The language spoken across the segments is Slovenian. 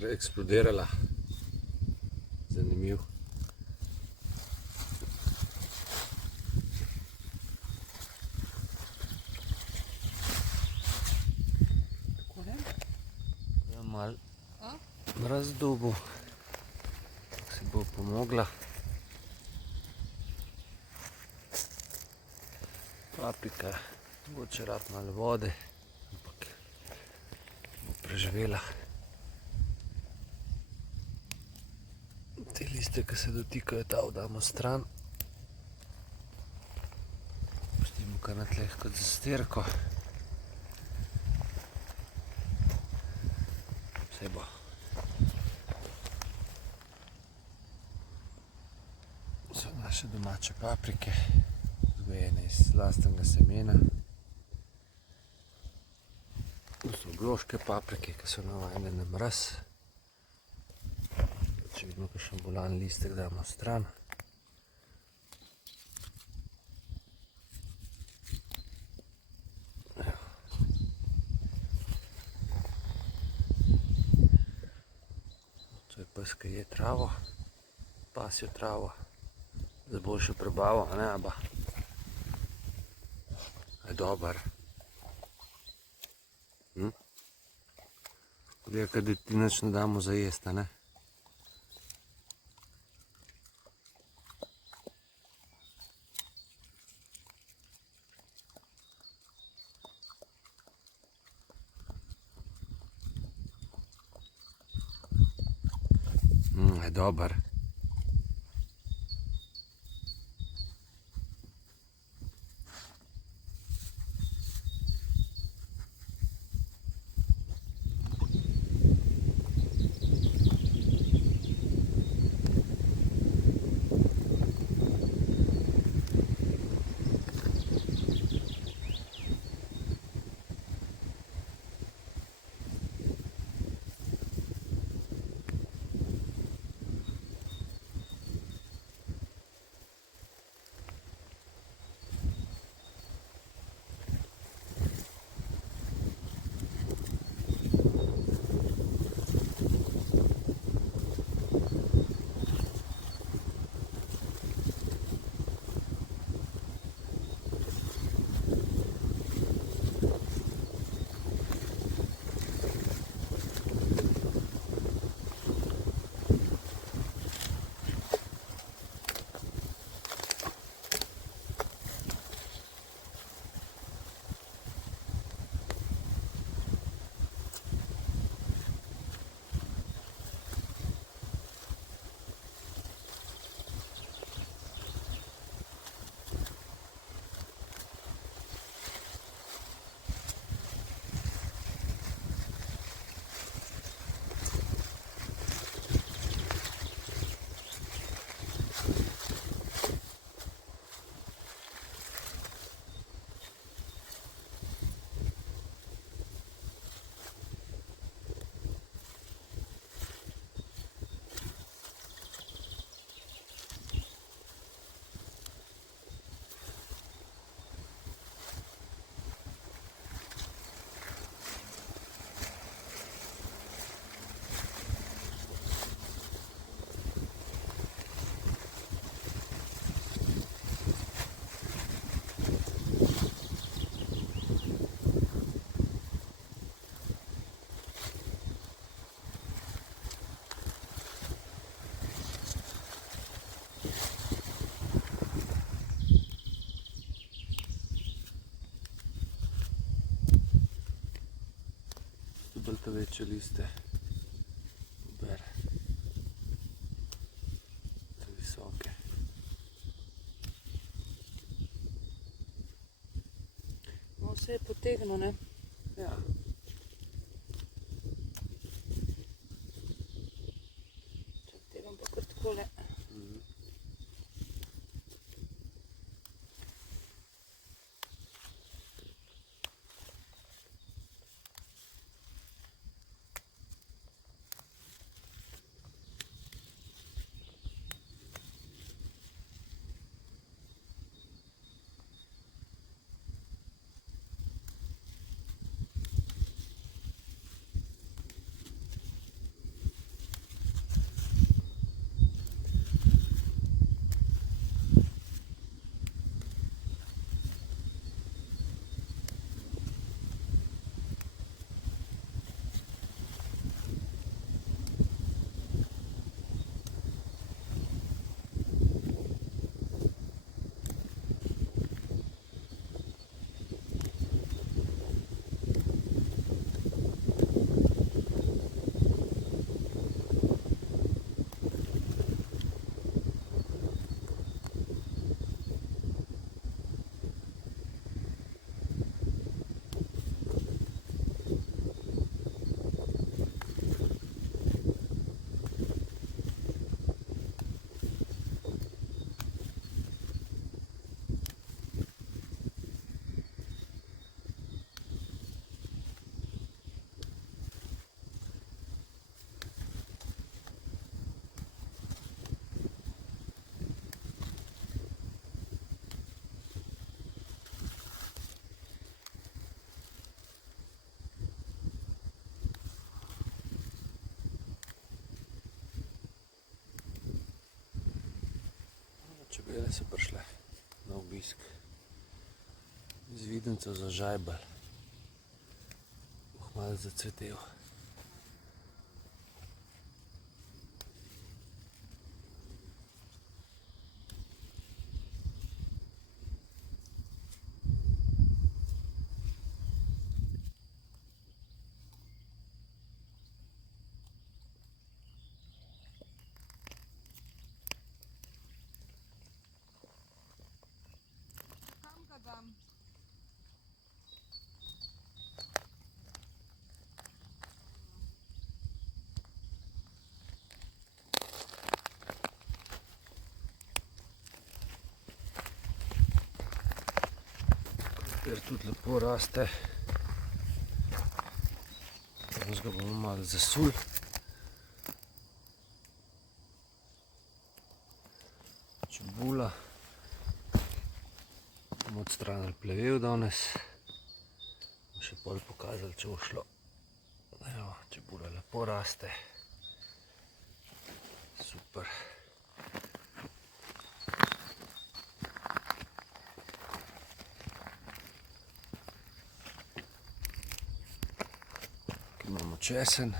kar eksplodirala. Zanimiv. Ja, malo razdobu si bo pomogla. Paprika, mogoče rad malo vode, ampak bo preživela. Te liste, ki se dotikajo, ta damo stran. Pustimo kar na tleh kot zastirko. Vse bo. So naše domače paprike, vzgojene iz lastnega semena. To so obloške paprike, ki so navajene na mraz. Če vidimo kakšen bolan listek, damo stran. To je pes, ki je travo, pasjo travo, za boljšo prebavo, a ne, Aba? Je dober. Gleda, da ti nič ne damo za jesti, a ne? Je dober. Bolj te večje liste bere, te visoke. No, vse je potegnil, ne? Ja. Čak, te bom pa kar takole. Čebele so prišle na obisk. Iz videncev za žajbelj. Boh malo zacvetel. Kam ga dam? Ker tudi lepo raste. Danes ga bomo malo zasuli. Čebula. Bomo odstranili plevel danes. Bomo še pol pokazali, če bo šlo. Evo, čebula lepo raste. Super. Imamo česen.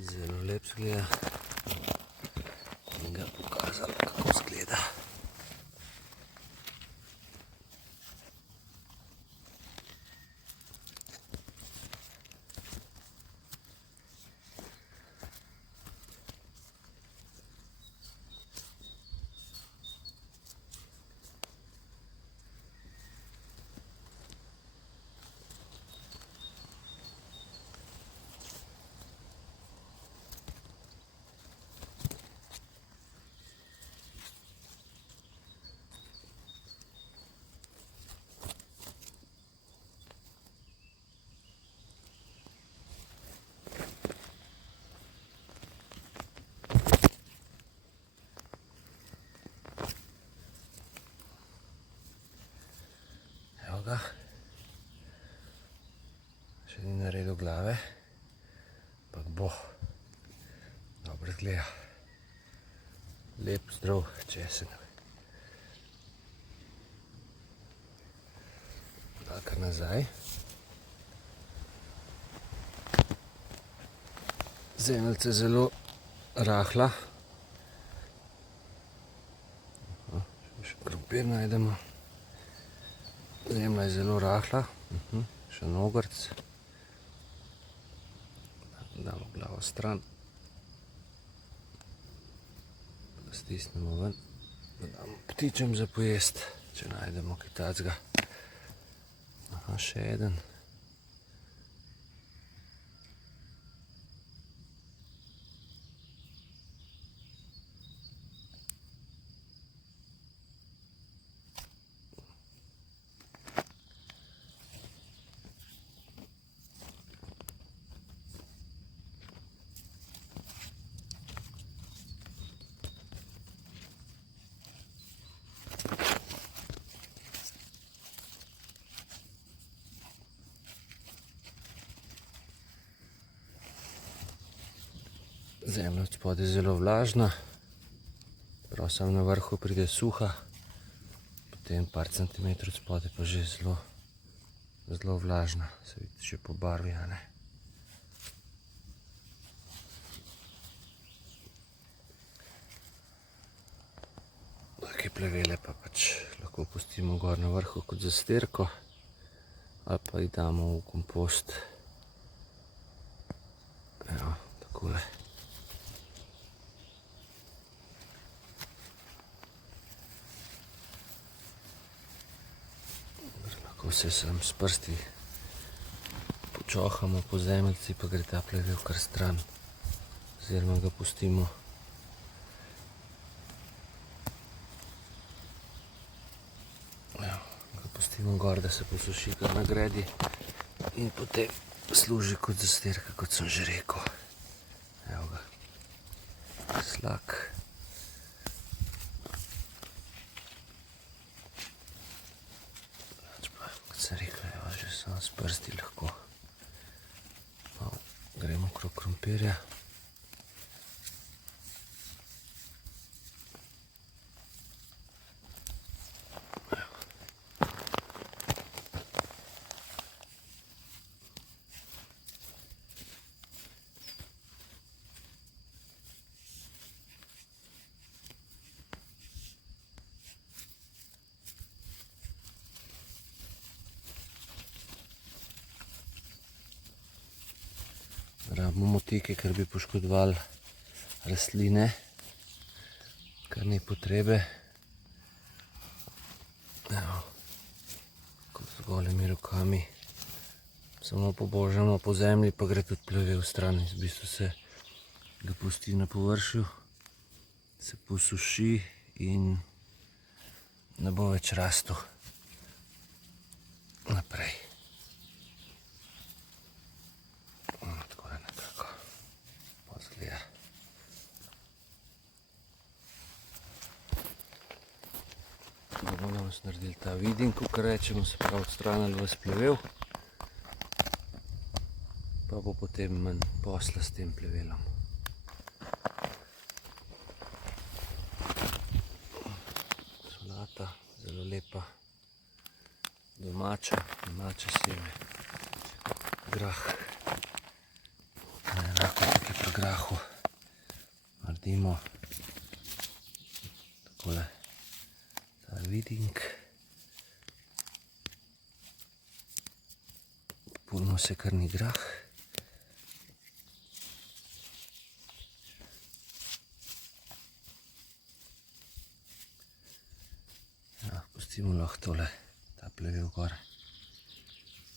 Zelo lep zgleda. In ga pokazal, kako zgleda. Evo ga. Še ni naredil glave, ampak bo. Dobro zgleda. Lep, zdrav česen. Da kar nazaj. Zemeljca je zelo rahla. Še krompir najdemo. Zemlja je zelo rahla. Še nogrc. Damo glavo stran. Stisnemo ven. Damo ptičem za pojest, če najdemo kaj tacga. Aha, še eden. Zemlja od spodaj je zelo vlažna, prav sam na vrhu pride suha, potem par centimetrov od spodaj pa že zelo vlažna, se vidi še po barvi, a ne. Take plevele pa pač lahko pustimo gor na vrhu kot zastirko ali pa jih damo v kompost. Evo, takole. Lahko se sem s prsti počohamo po zemeljci, pa gre ta plevel kar stran, oziroma ga pustimo. Pustimo gor, da se posuši kar na gredi in potem služi kot zastirka, kot sem že rekel. Evo ga. Slak. Kot sem rekel. papirja. Rabimo motike, ker bi poškodovali rastline, kar ni potrebe. Evo, kot z golimi rokami. Samo pobožamo po zemlji, pa gre tudi plevel stran. V bistvu se ga pusti na površju, se posuši in ne bo več rastel naprej. Tako je nekako pozgleda. Bomo danes naredili ta vidin, kakor rečemo, se pravi odstranili ves plevel, pa bo potem manj posla s tem plevelom. Solata, zelo lepa, domače seme, grah. Enako tukaj pri grahu naredimo takole ta vidink. Popolno sekrni grah. Ja, pustimo lahko tole, ta plevel gor,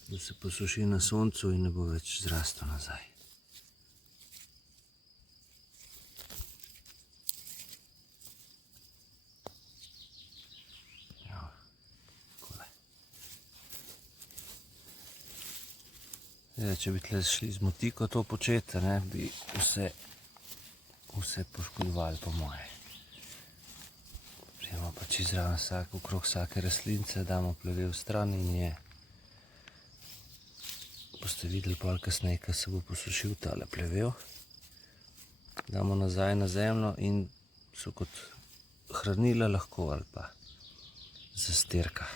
da se posuši na soncu in ne bo več zrastel nazaj. Če bi tle šli z motiko to početi, bi vse poškodovali, po moje. Prijemo pa čez zraven okrog vsake rastlince, damo plevel stran in je, boste videli pol kasneje, ko se bo posušil tale plevel. Damo nazaj na zemljo in so kot hranila lahko ali pa zastirka.